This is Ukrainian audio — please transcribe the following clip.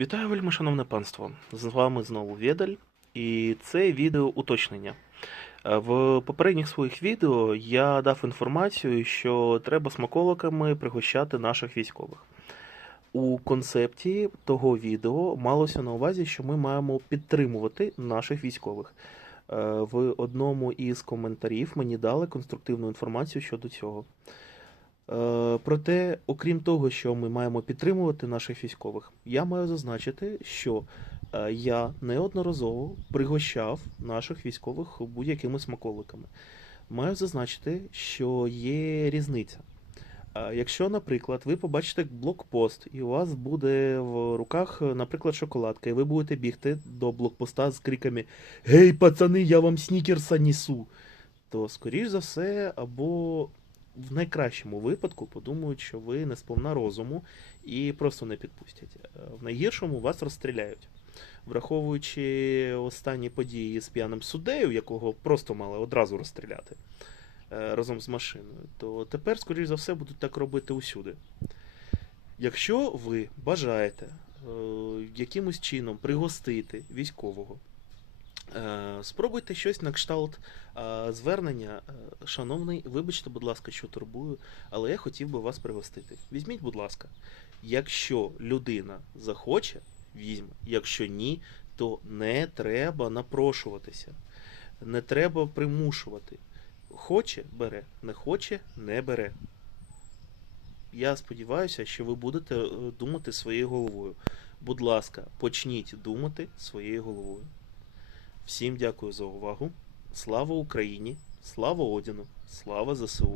Вітаю, вельми шановне панство! З вами знову Ведаль, і це відео уточнення. Е, В попередніх своїх відео я дав інформацію, що треба смаколиками пригощати наших військових. У концепті того відео малося на увазі, що ми маємо підтримувати наших військових. Е, В одному із коментарів мені дали конструктивну інформацію щодо цього. Е, Проте, окрім того, що ми маємо підтримувати наших військових, я маю зазначити, що е, я неодноразово пригощав наших військових будь-якими смаколиками. Маю зазначити, що є різниця. Е, Якщо, наприклад, ви побачите блокпост, і у вас буде в руках, наприклад, шоколадка, і ви будете бігти до блокпоста з криками Гей, пацани, я вам снікерса несу, то, скоріш за все, або в найкращому випадку подумають, що ви не сповна розуму і просто не підпустять. Е, В найгіршому вас розстріляють. Враховуючи останні події з п'яним суддею, якого просто мали одразу розстріляти е, разом з машиною, то тепер, скоріш за все, будуть так робити усюди. Якщо ви бажаєте е, якимось чином пригостити військового, Спробуйте щось на кшталт звернення. Шановний, вибачте, будь ласка, що турбую, але я хотів би вас пригостити. Візьміть, будь ласка. Якщо людина захоче, візьме. Якщо ні, то не треба напрошуватися. Не треба примушувати. Хоче бере, не хоче не бере. Я сподіваюся, що ви будете е, думати своєю головою. Будь ласка, почніть думати своєю головою. Всім дякую за увагу. Слава Україні! Слава Одіну! Слава ЗСУ!